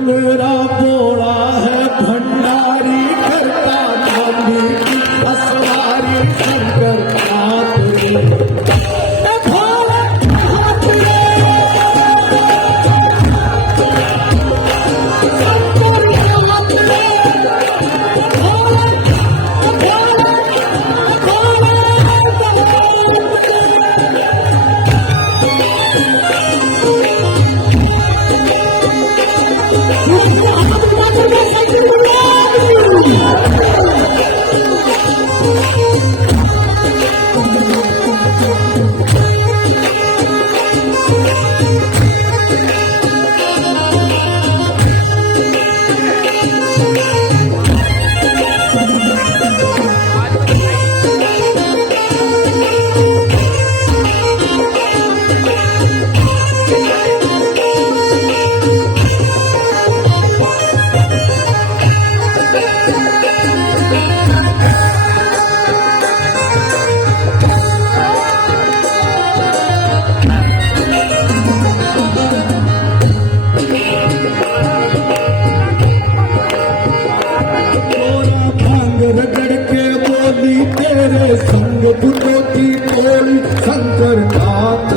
मेरा बोला है भंडारी करता नामी असवारी शंकर संग बुद्धि कोई शंकर नाथ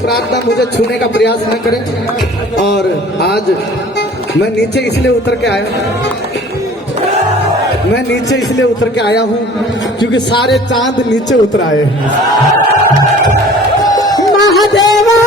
प्रार्थना मुझे छूने का प्रयास न करें। और आज मैं नीचे इसलिए उतर के आया हूं क्योंकि सारे चांद नीचे उतर आए। महादेवा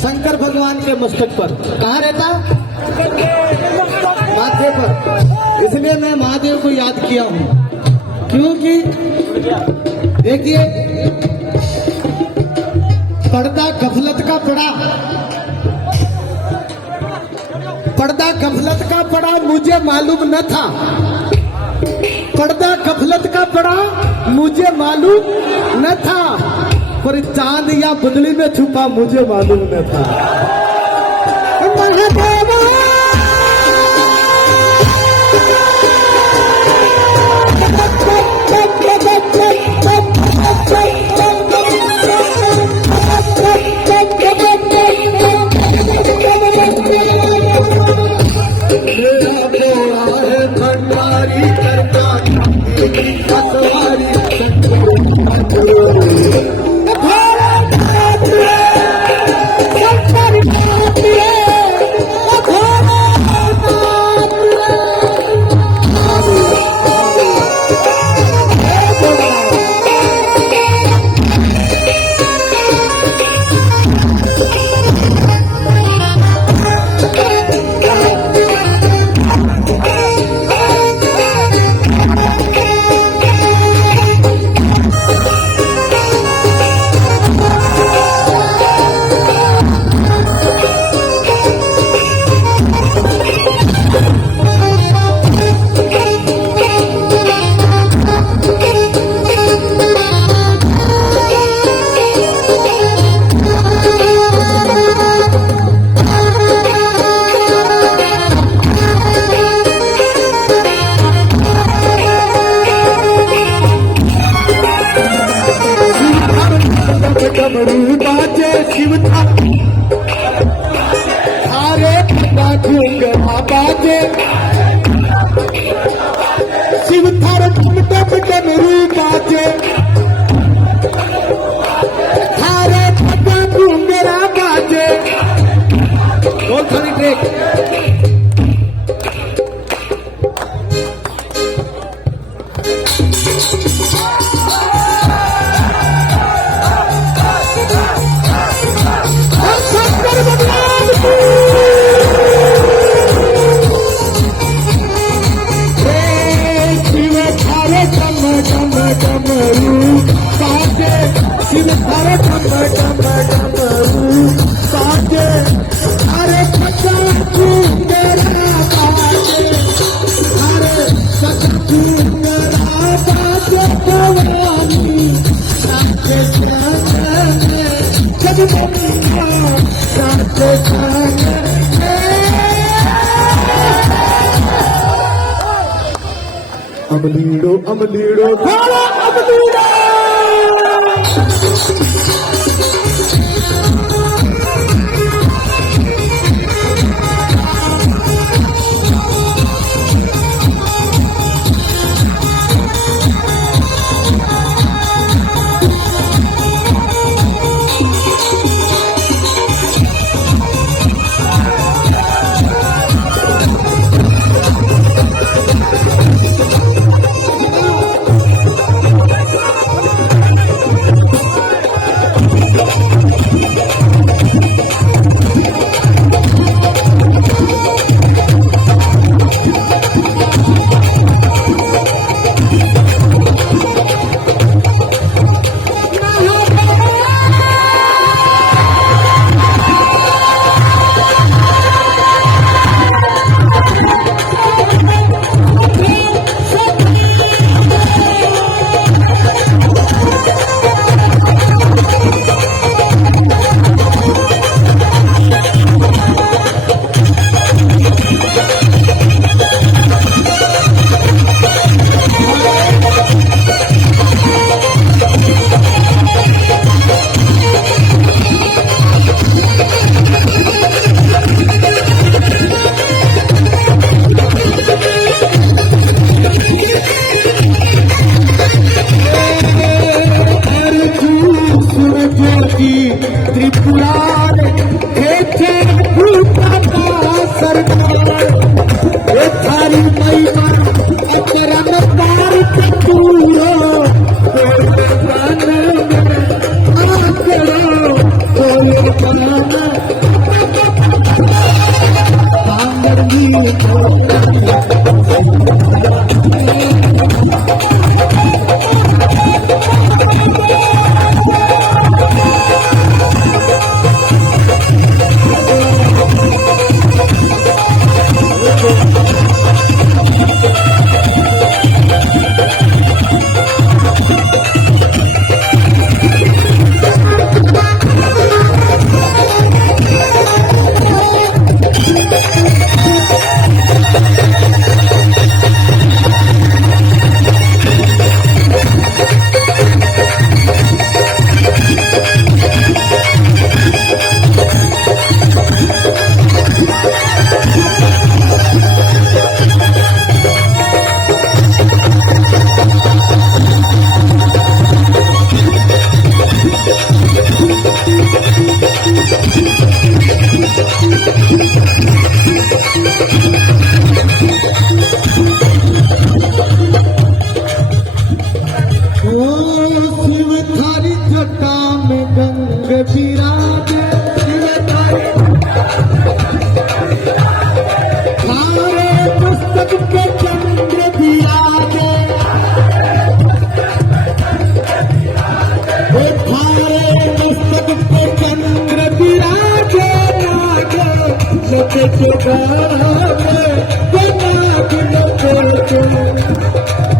शंकर भगवान के मस्तक पर कहाँ रहता? माथे पर। इसलिए मैं महादेव को याद किया हूँ क्योंकि देखिए पर्दा गफलत का पड़ा मुझे मालूम न था। पर्दा गफलत का पड़ा मुझे मालूम न था, पर चांद या बदली में छुपा मुझे मालूम न था। शिव थारे घुंघरा बाजे शिव थारे टम टम डमरू बाजे थारे घुंघरा बाजे। बोल खाली ट्रेक शिव थारे टम टम डमरू बाजे थारे घुंघरा बाजे थारे घुंघरा बाजे भवानी साथे साथे जगदम्बा साथे साथे। अमलीड़ो अमलीड़ो भोला अमलीड़ो त्रिपुरार सरकार थारी महिमा अचरन पार चतुरो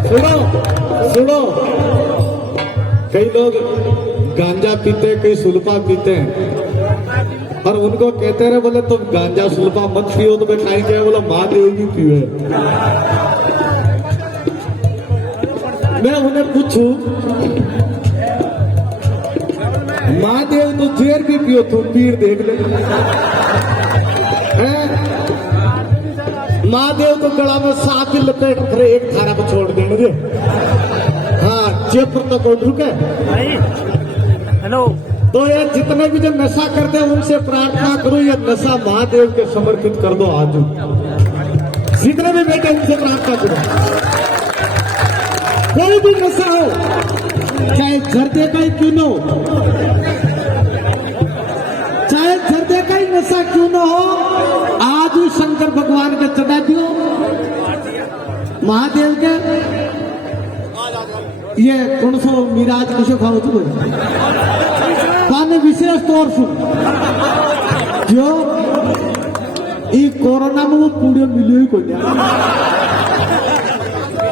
सुनो सुनो, कई लोग गांजा पीते, कई सुल्फा पीते हैं और उनको कहते रहे बोले तुम गांजा सुल्फा मत पियो तो मैं खाएंगे, बोला माँ देगी पियो। मैं उन्हें पूछूं महादेव तो जेर भी पियो तो पीर देख ले। महादेव तो गला में 7 दिन लपेट कर एक थारा को छोड़ देने दे। हाँ चेपर तो कौन रुके। हेलो तो ये जितने भी जो नशा करते हैं उनसे प्रार्थना करो ये नशा महादेव के समर्पित कर दो। आज जितने भी बेटे उनसे प्रार्थना करो कोई भी नशा हो चाहे जर्दे का ही क्यों न हो, चाहे जर्दे का ही नशा क्यों न हो, आज ही शंकर भगवान के चढ़ा दियो महादेव के। ये कौन सो मिराज किसे खाओ तू पाने विशेष तौर से जो ये कोरोना में वो पूरे मिलियो ही कोई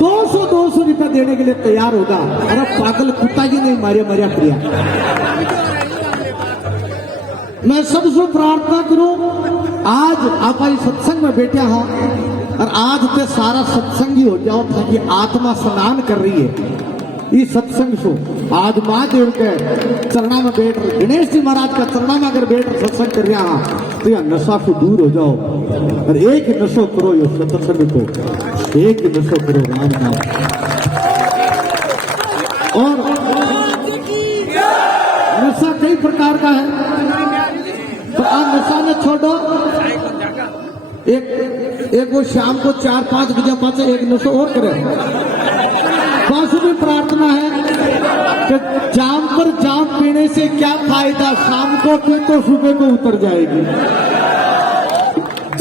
200 रुपया देने के लिए तैयार होगा। अरे पागल कुत्ता जी नहीं मारिया मारिया प्रिया। मैं सबसे प्रार्थना करूं आज आप आई सत्संग में बैठे हो और आज ते सारा सत्संग ही हो जाओ ताकि आत्मा स्नान कर रही है। ये सत्संग सो आज महादेव के चरणा में बैठ गणेश जी महाराज का चरणा में अगर बैठ सत्संग कर रहा तो यह नशा से दूर हो जाओ और एक ही नशो करो यो सत्संग को, एक ही नशो करो राम नाम। और नशा कई प्रकार का है तो आप नशा में छोड़ो। एक वो शाम को 4-5 बजे पास एक नशो और करे। बस भी प्रार्थना है कि जाम पर जाम पीने से क्या फायदा, शाम को पी तो सुबह को उतर जाएगी।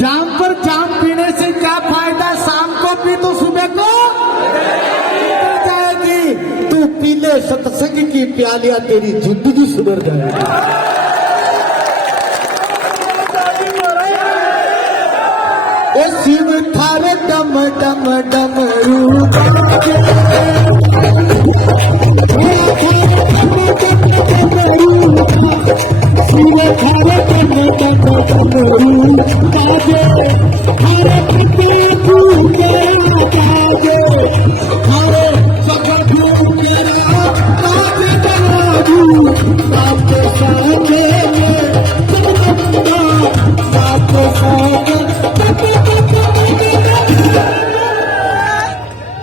जाम पर जाम पीने से क्या फायदा, शाम को पी तो सुबह को उतर जाएगी। तू पी ले सत्संग की प्यालियां तेरी जिंदगी सुधर जाएगी। शिव थारे डम डम डमरू शिव थारे डम डम डमरू बाजे हरे पते फूले बाजे हरे सकल फूले बाजे बाजू आपके सामने आपके सामने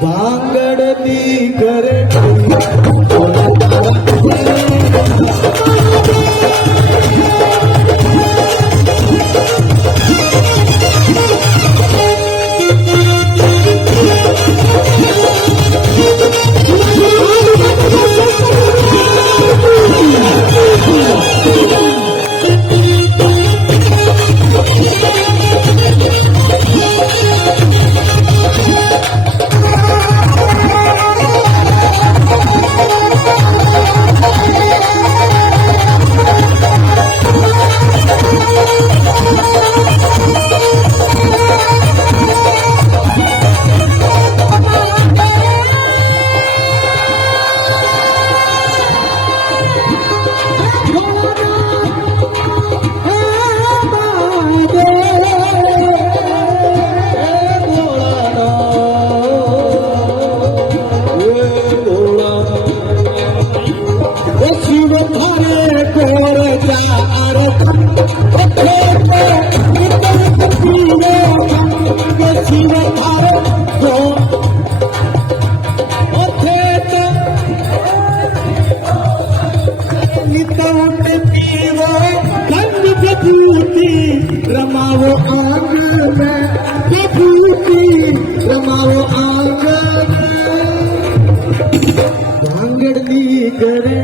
भांगड़नी करे रमाओ आंग में विभूति रमाओ आंग भांगड़नी करे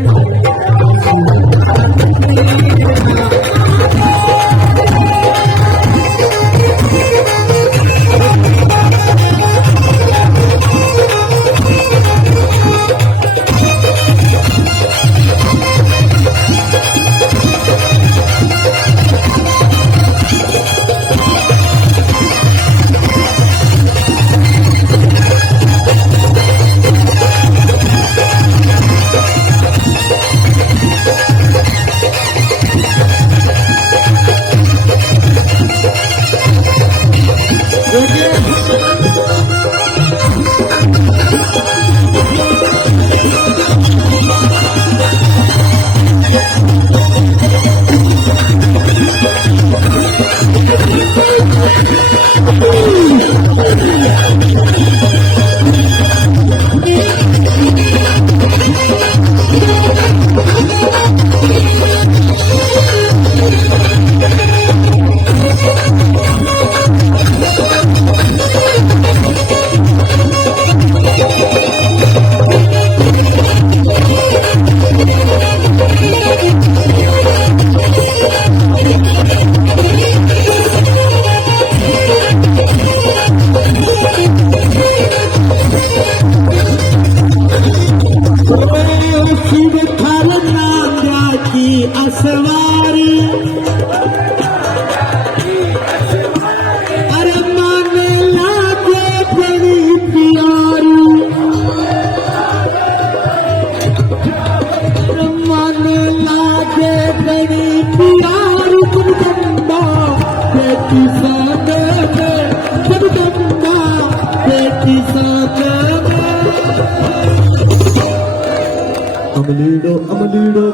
अमलीड़ो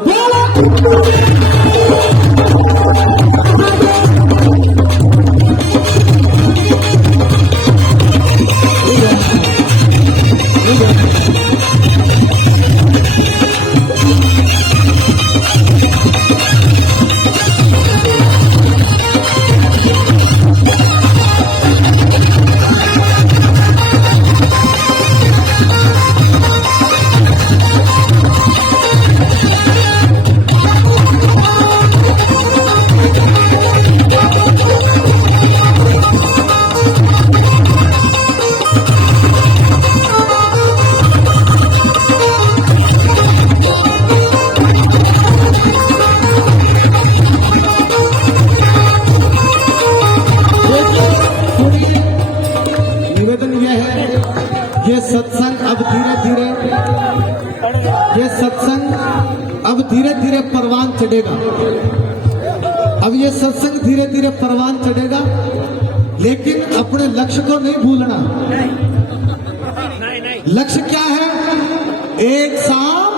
निवेदन यह है, ये सत्संग अब धीरे धीरे, ये सत्संग अब धीरे धीरे परवान चढ़ेगा। अब ये सत्संग धीरे धीरे परवान चढ़ेगा, लेकिन अपने लक्ष्य को नहीं भूलना। लक्ष्य क्या है? एक शाम,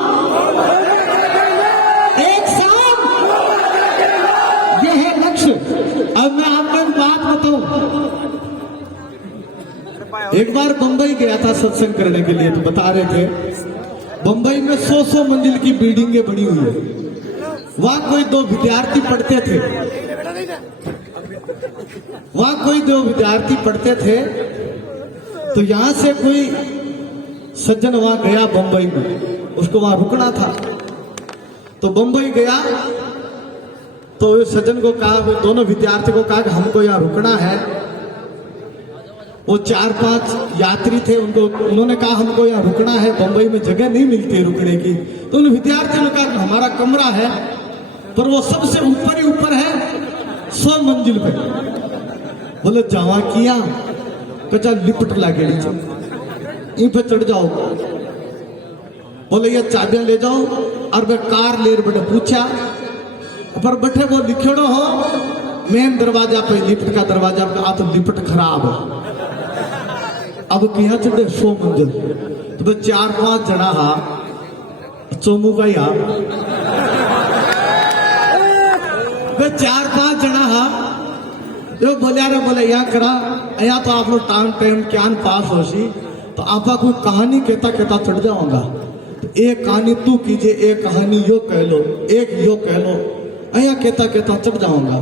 एक शाम, ये है लक्ष्य। अब मैं आपको एक बात बताऊं, एक बार बंबई गया था सत्संग करने के लिए, तो बता रहे थे बंबई में 100 मंजिल की बिल्डिंगें बनी हुई है। वहां कोई दो विद्यार्थी पढ़ते थे, वहां कोई दो विद्यार्थी पढ़ते थे। तो यहां से कोई सज्जन वहां गया बंबई में, उसको वहां रुकना था। तो बंबई गया तो सज्जन को कहा, दोनों विद्यार्थी को कहा कि हमको यहाँ रुकना है। वो 4-5 यात्री थे, उन्होंने कहा हमको यहाँ रुकना है, बंबई में जगह नहीं मिलती है रुकने की। तो उन विद्यार्थियों ने कहा हमारा कमरा है, पर वो सबसे ऊपर ही ऊपर है, 100 मंजिल पे। बोले जावा किया, कचा लिपट लागे इन पे चढ़ जाओ। बोले ये चाबियां ले जाओ, और वे कार ले बटे पूछा, पर बैठे वो लिखोड़ो हो मेन दरवाजा पे, लिफ्ट का दरवाजा पे, आ तो लिफ्ट खराब है। अब किया चढ़े 100 मंजिल, तो वे 4-5 जना हा चोमू का या वे 4-5 जना हा जो बोलिया रे, बोले यहाँ करा, यहाँ तो आप लोग टाइम ज्ञान पास हो सी, तो आपका कोई कहानी कहता कहता चढ़ जाऊंगा। तो एक कहानी तू कीजिए, एक कहानी यो कह लो, एक यो कह लो, यहाँ कहता कहता चढ़ जाऊंगा।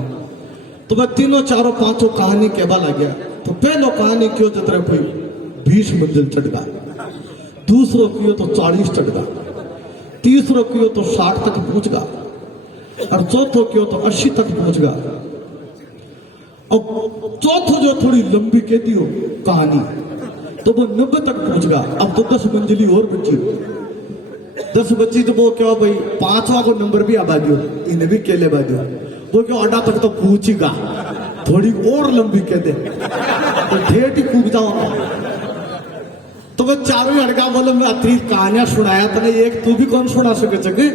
तो मैं 3-4-5 कहानी कहवा लग गया। तो पहलो कहानी क्यों जतरे कोई 20 मंजिल चढ़ गया, दूसरों की तो 40 चढ़ गया, तीसरों की तो 60 तक पहुंच गया, और चौथों की तो 80 तक पहुंच गया। और चौथो जो थोड़ी लंबी कहती हो कहानी, तो वो 90 तक पहुंच गया। अब तो 10 मंजिली और बची, 10 बची। तो वो क्या भाई 5वां को नंबर भी आबा दियो, इन्हें भी केले बा दियो। वो क्यों अड्डा तक तो पहुंचेगा, थोड़ी और लंबी कह दे तो ठेठ ही कूद जाऊंगा। तो वो चारों ही अड़का बोले मैं अतिरिक्त कहानियां सुनाया तने, एक तू भी कौन सुना सके जगे,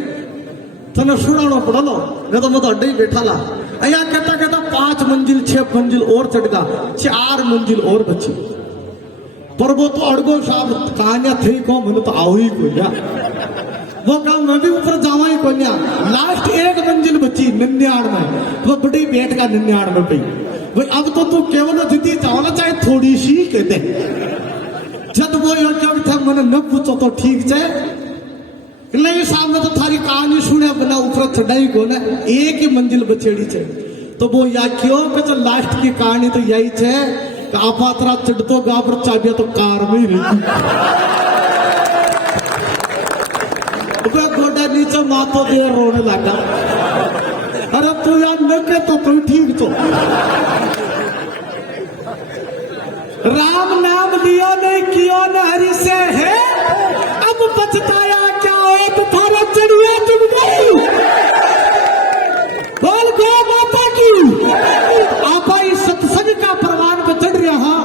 तने सुनाना पड़ा लो, नहीं तो मैं तो अड्डे ही बैठा ला। अया कहता कहता 5 मंजिल 6 मंजिल और चढ़ गया, 4 मंजिल और बची। पर वो तो अड़गो साहब कहानियां थी को, मैंने तो आओ ही को या वो कहा मैं भी ऊपर जावा ही कोन्या। लास्ट 1 मंजिल बची 99 में, वो बड़ी बेट का 99 में पई। भाई अब तो तू केवल जीती चावला चाहे थोड़ी सी कहते, जब वो यो क्या था मैंने न पूछो तो ठीक है, नहीं सामने तो थारी कहानी सुने बिना ऊपर चढ़ाई को ना, 1 ही मंजिल बचेड़ी छे। तो वो या क्यों कि लास्ट की कहानी तो यही छे कि आपातरा चढ़तो गा पर चाबिया तो कार में ही रहती। गोडा नीचे मातो दे रोने लगा, अरे तू यार न के तो तू ठीक तो राम नाम लियो नहीं कियो न हरि से है, अब पछताया क्या, एक थारा चिड़िया चुग गई। बोल गो माता की। आप इस सत्संग का प्रमाण पर चढ़ रहा,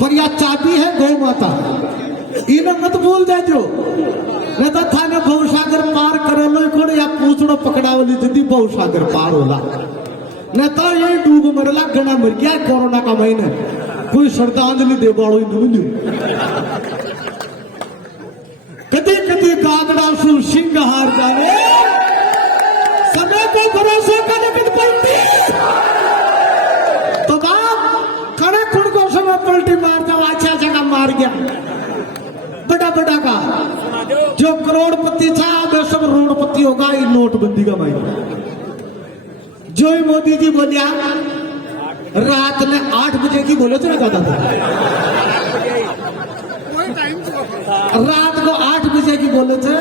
पर यह चाबी है गौ माता, इन्हें मत भूल देजो। नहीं तो थाने बहुसागर पार करे लो कोण, या पूछड़ो पकड़ावली जदी बहुसागर पार होला, नहीं तो ये डूब मरला गणा मर गया कोरोना का महीने, कोई श्रद्धांजलि दे बाड़ो कदी कदी गागड़ा सु सिंह हार जावे समय को भरोसा का नकद पलटी तो बाप खड़ा खुद को समय पलटी मार जाओ अच्छा जगह मार गया बड़ा बड़ा का जो करोड़पति था वो सब रोड़पति होगा ये नोटबंदी का भाई जो ही मोदी जी बोलिया रात में 8 बजे की बोले तो ना दादा रात को 8 बजे की बोले थे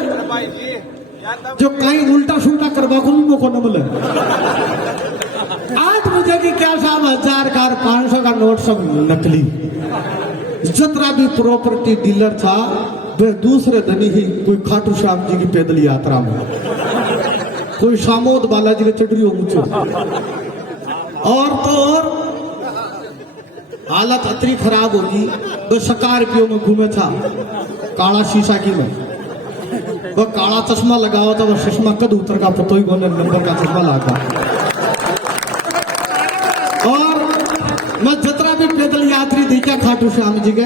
जो कहीं उल्टा सुल्टा करवा को न बोले 8 बजे की क्या साहब 1000 का 500 का नोट सब नकली जितना भी प्रॉपर्टी डीलर था वह दूसरे दिन ही कोई खाटू श्याम जी की पैदल यात्रा में कोई शामोद बालाजी के चटरी ऊंचे और तो और हालत अतरी खराब होगी वह स्कॉर्पियो में घूमे था काला शीशा की में वह काला चश्मा लगाओ था वह चश्मा कद उतर का पतो ही गोने नंबर का चश्मा लगा और मैं जितना भी पैदल यात्री देखा खाटू श्याम जी के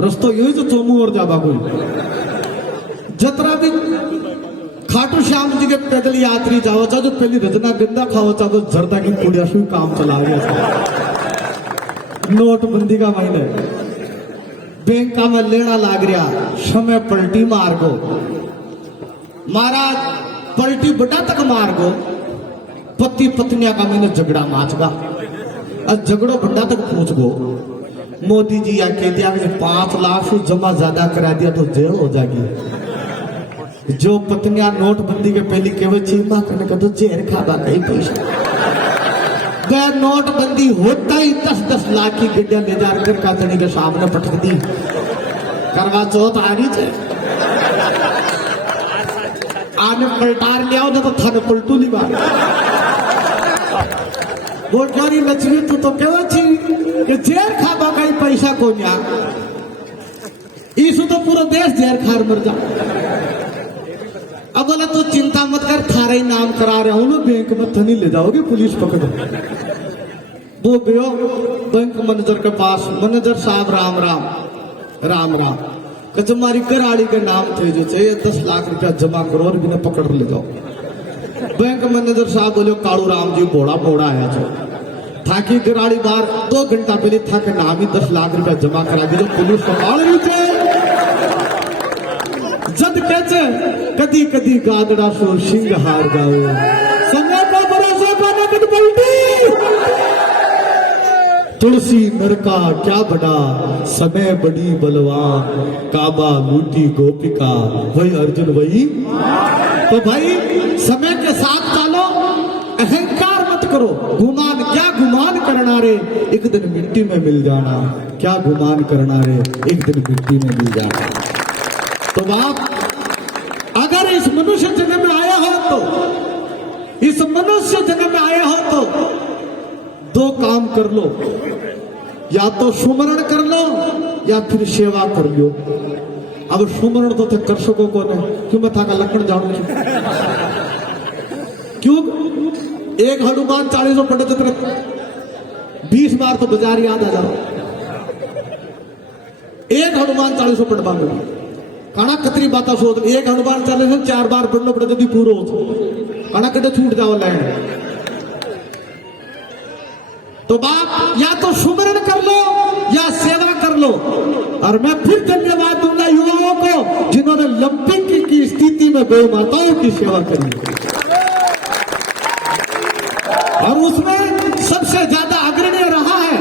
रस्तो यही तो चोमू और जाबा कोई जितना भी खाटू श्याम जी के पैदल यात्री जाओ था जो पहली रचना गंदा खाओ था वो जर्दा की पुड़िया से काम चला गया नोटबंदी का महीने बैंक का में लेना लाग रहा समय पलटी मार गो महाराज पलटी बड़ा तक मार गो पति पत्निया का मैंने झगड़ा माच गा और झगड़ो बड़ा तक पूछ गो मोदी जी या कह दिया कि 5 लाख से जमा ज्यादा करा दिया तो जेल हो जाएगी जो पत्नियां नोटबंदी के पहले केवल चीमा करने का तो जेल खाबा कहीं पैसा वह नोटबंदी होता ही 10-10 लाख की गड्डिया ले जाकर कातनी के सामने पटक दी करवा चौथ आ रही थे आने पलटार ले आओ तो थाने पलटू नहीं बात वो जोरी लक्ष्मी तो केवल छी कि जेल खाबा कहीं पैसा को नहीं इसु तो पूरा देश जेल खार मर जा अब बोला तो चिंता मत कर थारा ही नाम करा रहा हूं ना बैंक में थनी ले जाओगे पुलिस पकड़ो वो गयो बैंक मैनेजर के पास मैनेजर साहब राम राम राम राम कचमारी कराड़ी के नाम थे जो थे 10 लाख रुपया जमा करो और बिना पकड़ ले जाओ बैंक मैनेजर साहब बोले कालू राम जी बोड़ा बोड़ा आया जो थाकी कराड़ी बार 2 घंटा पहले था के नाम ही 10 लाख रुपया जमा करा दिया पुलिस पकड़ रही थे जद कहते कदी कदी गादड़ा सो सिंह हार गाओ समय का भरोसा का नकद पलटी तुलसी नरका क्या बड़ा समय बड़ी बलवान काबा लूटी गोपिका वही अर्जुन वही तो भाई समय के साथ चलो अहंकार मत करो गुमान क्या गुमान करना रे एक दिन मिट्टी में मिल जाना क्या गुमान करना रे एक दिन मिट्टी में मिल जाना तो बाप अगर इस मनुष्य जन्म में आया हो तो इस मनुष्य जन्म में आया हो तो 2 काम कर लो या तो सुमरण कर लो या फिर सेवा कर लो अब सुमरण तो थे कर सको को ने क्यों मैं था का लक्षण जानू छू क्यों एक हनुमान 40 पढ़े तो 20 बार तो बाजार याद आ जाओ एक हनुमान 40 पढ़ बांगो काना कतरी बात सोच एक हनुमान 40 4 बार पढ़ना पड़े तो पूरा हो काना कटे छूट जाओ लैंड तो बाप या तो सुमरण कर लो या सेवा कर लो और मैं फिर धन्यवाद दूंगा युवाओं को जिन्होंने लंपिंग की स्थिति में गौ माताओं की सेवा करी और उसमें सबसे ज्यादा अग्रणी रहा है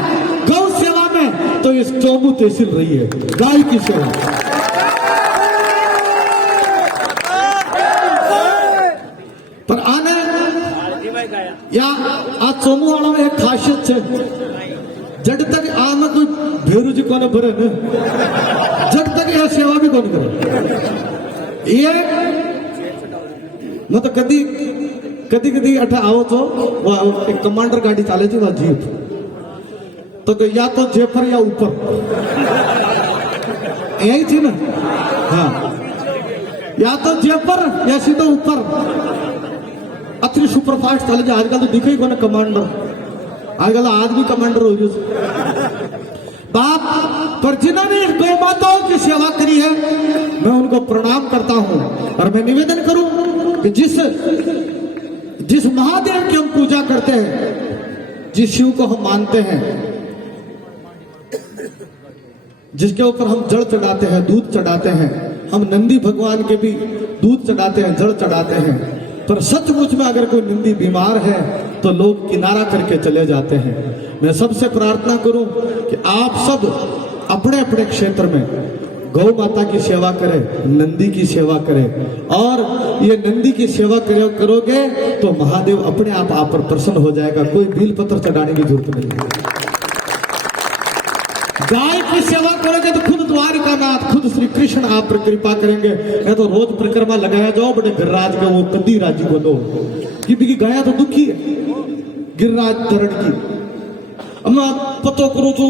गौ सेवा में तो इस चौमू तहसील रही है गाय की सेवा पर आने या आ चोमू वाला में एक खासियत है जब तक आम कोई भेरू जी को न भरे न जब तक यह सेवा भी कौन करे ये मतलब कदी कदी कदी अठा आओ तो वो एक कमांडर गाड़ी चाले थी वह जीप तो या तो जेफर या ऊपर यही थी ना हाँ या तो जेफर या सीधा ऊपर अति सुपरफास्ट चले जाए आजकल तो दिखे ही को ना कमांडर आजकल आदमी कमांडर हो गए बाप, पर जिन्होंने इस गौ माताओं की सेवा करी है मैं उनको प्रणाम करता हूं। और मैं निवेदन करूं कि जिस महादेव की हम पूजा करते हैं, जिस शिव को हम मानते हैं, जिसके ऊपर हम जल चढ़ाते हैं, दूध चढ़ाते हैं, हम नंदी भगवान के भी दूध चढ़ाते हैं, जल चढ़ाते हैं, पर सचमुच में अगर कोई नंदी बीमार है तो लोग किनारा करके चले जाते हैं। मैं सबसे प्रार्थना करूं कि आप सब अपने अपने क्षेत्र में गौ माता की सेवा करें, नंदी की सेवा करें, और ये नंदी की सेवा करोगे तो महादेव अपने आप पर प्रसन्न हो जाएगा। कोई बिल पत्र चढ़ाने की जरूरत नहीं है। गाय की सेवा करोगे तो खुद द्वारिकानाथ, खुद श्री कृष्ण आप पर कृपा करेंगे। या तो रोज परिक्रमा लगाया जाओ बड़े गिरिराज के वो कदी राजी बोलो कि गाया तो दुखी है गिरिराज धरण की। मैं पतो करूं तो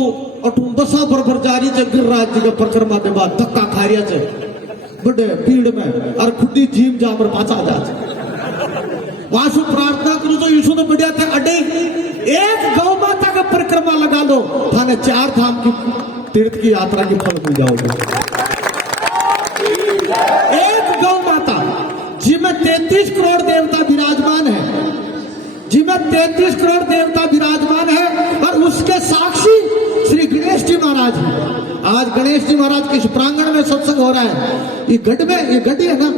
अटू बसा बरबर जारी चे गिरिराज जी का परिक्रमा के बाद धक्का खा रिया चे बड़े भीड़ में और खुदी जीव जामर पाचा जा वासु प्रार्थना करूं तो यीशु ने बढ़िया थे अडे एक गौ माता का परिक्रमा लगा लो, थाने 4 धाम की तीर्थ की यात्रा की फल मिल जाओगे। एक गौ माता जिसमें 33 करोड़ देवता विराजमान है, जिसमें 33 करोड़ देवता विराजमान है, और उसके साक्षी श्री गणेश जी महाराज हैं। आज गणेश जी महाराज के प्रांगण में सत्संग हो रहा है। ये गढ़ में, ये गढ़ है ना,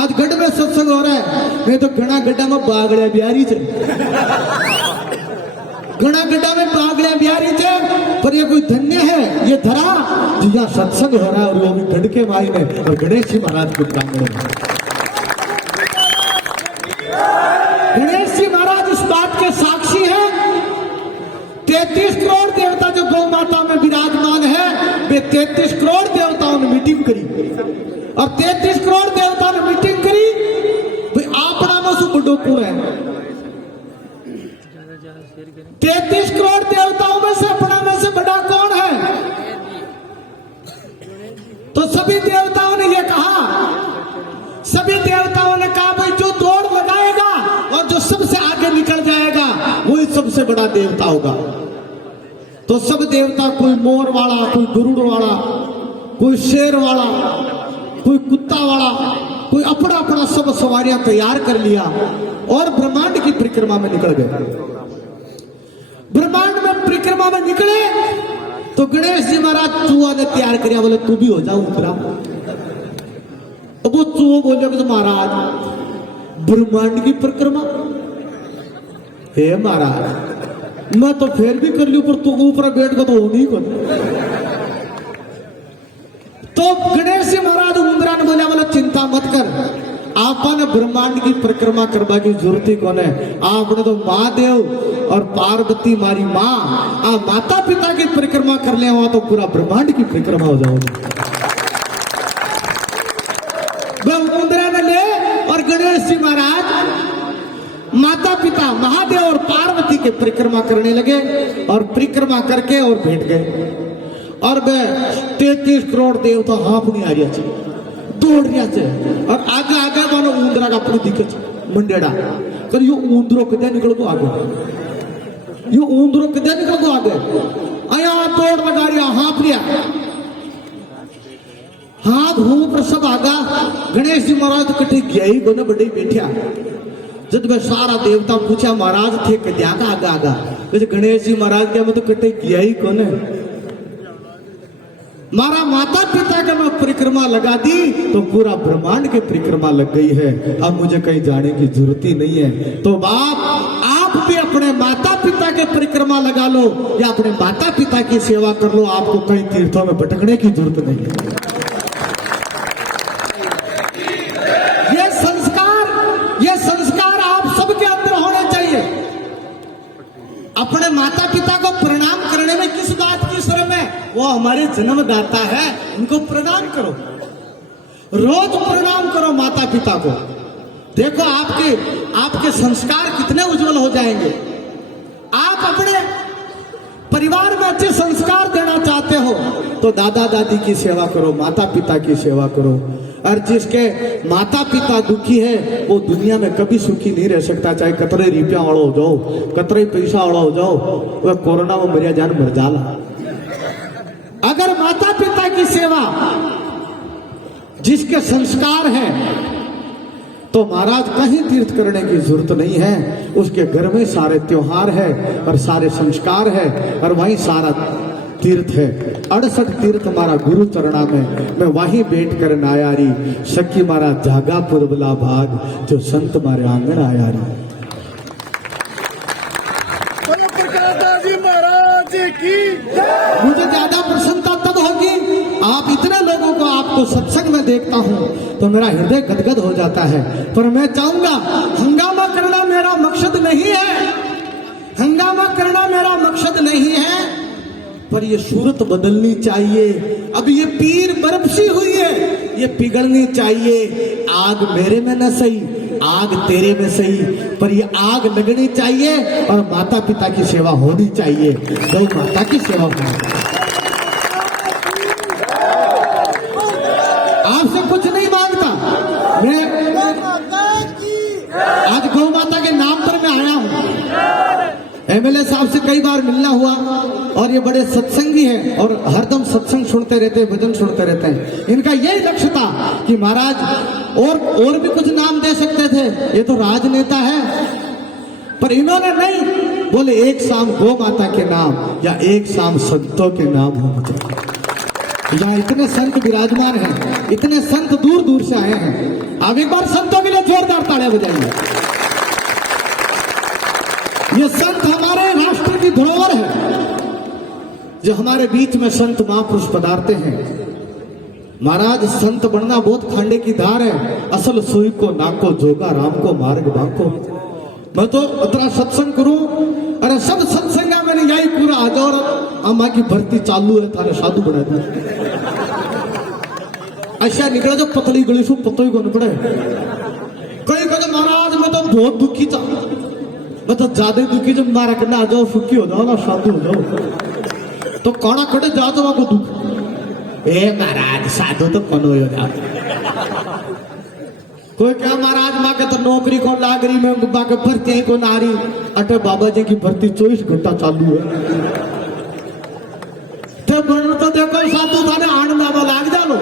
आज गढ़ में सत्संग हो रहा है। नहीं तो घना गड्ढा में बागड़िया बिहारी थे, घना गड्ढा में बागड़िया बिहारी थे, पर ये कोई धन्य है ये धरा जिया सत्संग हो रहा है, और वो भी गढ़ के माई में और गणेश जी महाराज के प्रांगण में। गणेश जी महाराज इस बात के साक्षी हैं। 33 करोड़ देवता जो गौ माता में विराजमान है, वे 33 करोड़ देवताओं ने मीटिंग करी, और 33 करोड़ देवता ने मीटिंग करी भाई आपना में सु बड़ो कौन है। 33 करोड़ देवताओं में से अपना में से बड़ा कौन है? तो सभी देवताओं ने यह कहा, सभी देवताओं ने कहा भाई जो दौड़ लगाएगा और जो सबसे आगे निकल जाएगा वही सबसे बड़ा देवता होगा। तो सब देवता, कोई मोर वाला, कोई गरुड़ वाला, कोई शेर वाला, कोई कुत्ता वाला, कोई अपना अपना सब सवारियां तैयार कर लिया और ब्रह्मांड की परिक्रमा में निकल गए। ब्रह्मांड में परिक्रमा में निकले तो गणेश जी महाराज चूहा ने तैयार किया, बोले तू भी हो जाओ उतरा। अब वो चूहो बोले तो महाराज ब्रह्मांड की परिक्रमा, हे महाराज मैं तो फिर भी कर लू, पर तू ऊपर बैठ को तो हो नहीं कर। तो गणेश जी महाराज उंदरा ने बोला चिंता मत कर, आपने ब्रह्मांड की परिक्रमा करवा की जरूरत ही कौन है। आपने तो महादेव और पार्वती मारी माँ, आप माता पिता की परिक्रमा कर ले हुआ तो पूरा ब्रह्मांड की परिक्रमा हो जाओगे। वह उंदरा ने ले और गणेश जी महाराज माता पिता महादेव और पार्वती के परिक्रमा करने लगे, और परिक्रमा करके और बैठ गए। और वह 33 करोड़ देवता हाँफ नहीं आ रहा, दौड़ रहा थे, और आगे आगे मानो ऊंदरा का अपनी दिक्कत मंडेड़ा कर, यो ऊंदरो कदे निकल को आगे, यो ऊंदरो कदे निकल को आगे, आया दौड़ लगा रिया, हाँफ लिया, हाथ हूं पर सब आगा। गणेश जी महाराज कटे गया ही को बड़े बैठा। जब मैं सारा देवता पूछा महाराज थे क्या का आगा आगा, जैसे गणेश जी महाराज क्या मैं तो कटे गया ही कौन है। मारा माता पिता का मैं परिक्रमा लगा दी तो पूरा ब्रह्मांड की परिक्रमा लग गई है, अब मुझे कहीं जाने की जरूरत ही नहीं है। तो बाप आप भी अपने माता पिता के परिक्रमा लगा लो या अपने माता पिता की सेवा कर लो, आपको कई तीर्थों में भटकने की जरूरत नहीं है। ये संस्कार आप सबके अंदर होने चाहिए। अपने माता पिता को प्रणाम करने में किस बात की शर्म है? वो हमारे जन्मदाता है, उनको प्रणाम करो, रोज प्रणाम करो माता पिता को। देखो आपके संस्कार कितने उज्जवल हो जाएंगे। आप अपने परिवार में अच्छे संस्कार देना चाहते हो तो दादा दादी की सेवा करो, माता पिता की सेवा करो। और जिसके माता पिता दुखी है वो दुनिया में कभी सुखी नहीं रह सकता, चाहे कतरे रुपया वाला हो जाओ, कतरे पैसा वाला हो जाओ, वह कोरोना में मरिया जान मर जाला। अगर माता पिता की सेवा जिसके संस्कार है तो महाराज कहीं तीर्थ करने की जरूरत नहीं है। उसके घर में सारे त्योहार है और सारे संस्कार है और वहीं सारा तीर्थ है। 68 तीर्थ हमारा गुरु चरणा में मैं वहीं बैठ कर नायारी सखी मारा जागा पुरबला भाग जो संत मारे आंगन आयारी। मुझे ज्यादा प्रसन्नता तब होगी आप इतने लोगों को आपको सत्संग में देखता हूँ तो मेरा हृदय गदगद हो जाता है। पर मैं चाहूंगा हंगामा करना मेरा मकसद नहीं है, हंगामा करना मेरा मकसद नहीं है, पर ये सूरत बदलनी चाहिए। अब ये पीर बर्फसी हुई है, ये पिघलनी चाहिए। आग मेरे में न सही, आग तेरे में सही, पर ये आग लगनी चाहिए और माता पिता की सेवा होनी चाहिए, गौ माता की सेवा होनी। आपसे कुछ नहीं मांगता मैं, आज गौ माता के नाम पर मैं आया हूँ। एमएलए साहब से कई बार मिलना हुआ और ये बड़े सत्संगी हैं और हरदम सत्संग सुनते रहते हैं, भजन सुनते रहते हैं। इनका यही लक्ष्य था कि महाराज और भी कुछ नाम दे सकते थे, ये तो राजनेता है, पर इन्होंने नहीं, बोले एक शाम गौ माता के नाम या एक शाम संतों के नाम होना चाहिए। यहाँ इतने संत विराजमान हैं, इतने संत दूर दूर से आए हैं। आप एक बार संतों के लिए जोरदार तालियां बजाइए। ये संत हमारे राष्ट्र की धरोहर है, जो हमारे बीच में संत महापुरुष पधारते हैं। महाराज संत बनना बहुत खांडे की धार है, असल सुई को नाको जोगा राम को मार्ग बाको। मैं तो इतना सत्संग करूं, अरे सब सत्संगा मैंने यही पूरा आ जाओ अम्मा की भर्ती चालू है, थारे साधु बना दो ऐसा निकला जो पतली गली सु पतो ही को न पड़े। कोई कहते महाराज मैं तो बहुत दुखी था, मैं तो ज्यादा दुखी, जब मारा करना आ जाओ सुखी हो जाओ ना साधु हो जाओ तो कौड़ा कटे जा तो आपको दुख। ए महाराज साधु तो कौन हो जाओ। कोई क्या महाराज माँ के तो नौकरी को लाग रही, मैं बाके भर्ती को ना रही, अटे बाबा जी की भर्ती 24 घंटा चालू है। तो देखो साधु थाने आण लावा लाग जाओ,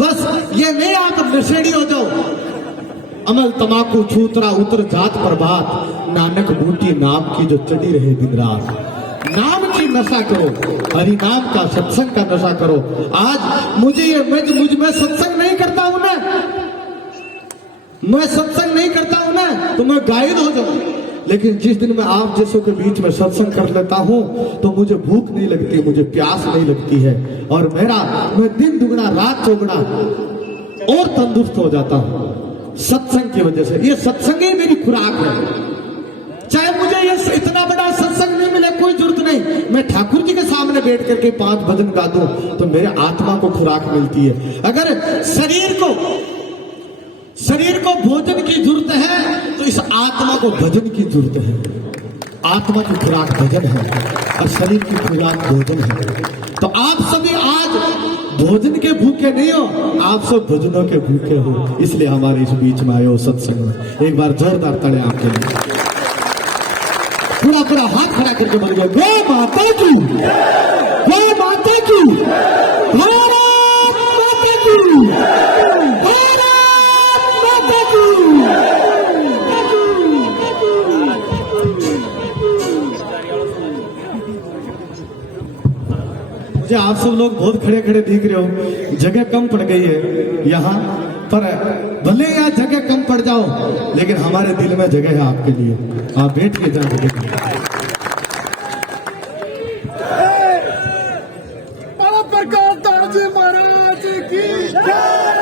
बस ये नहीं आप नशेड़ी हो जाओ। अमल तमाकू छूतरा उतर जात प्रभात, नानक बूटी नाम की जो चढ़ी रहे दिन रात। नाम की नशा करो, हरि नाम का सत्संग का नशा करो। आज मुझे ये मुझ में सत्संग नहीं करता हूं ना, मैं सत्संग नहीं करता हूं ना तो मैं गायब हो जाऊं, लेकिन जिस दिन मैं आप जैसों के बीच में सत्संग कर लेता हूं तो मुझे भूख नहीं लगती, मुझे प्यास नहीं लगती है और मैं दिन दुगना रात चौगुना और तंदुरुस्त हो जाता हूं सत्संग की वजह से। ये सत्संग ही मेरी खुराक है। चाहे मुझे ये इतना बड़ा सत्संग नहीं मिले कोई जरूरत नहीं, मैं ठाकुर जी के सामने बैठ करके 5 भजन गा दूं तो मेरे आत्मा को खुराक मिलती है। अगर शरीर को भोजन की जरूरत है तो इस आत्मा को भजन की जरूरत है। आत्मा की खुराक भजन है और शरीर की खुराक भोजन है। तो आप सभी आज भोजन के भूखे नहीं हो, आप सब भजनों के भूखे हो, इसलिए हमारे इस बीच में आए हो सत्संग में। एक बार जोरदार ताली आपके लिए। पूरा हाथ खड़ा करके बोल गए गौ माता की, गौ माता की, भारत माता की, भारत माता की। मुझे आप सब लोग बहुत खड़े खड़े दिख रहे हो, जगह कम पड़ गई है यहाँ पर, भले यहाँ जगह कम पड़ जाओ लेकिन हमारे दिल में जगह है आपके लिए, आप बैठ के जाओ। प्रकाश दास जी महाराज की जय।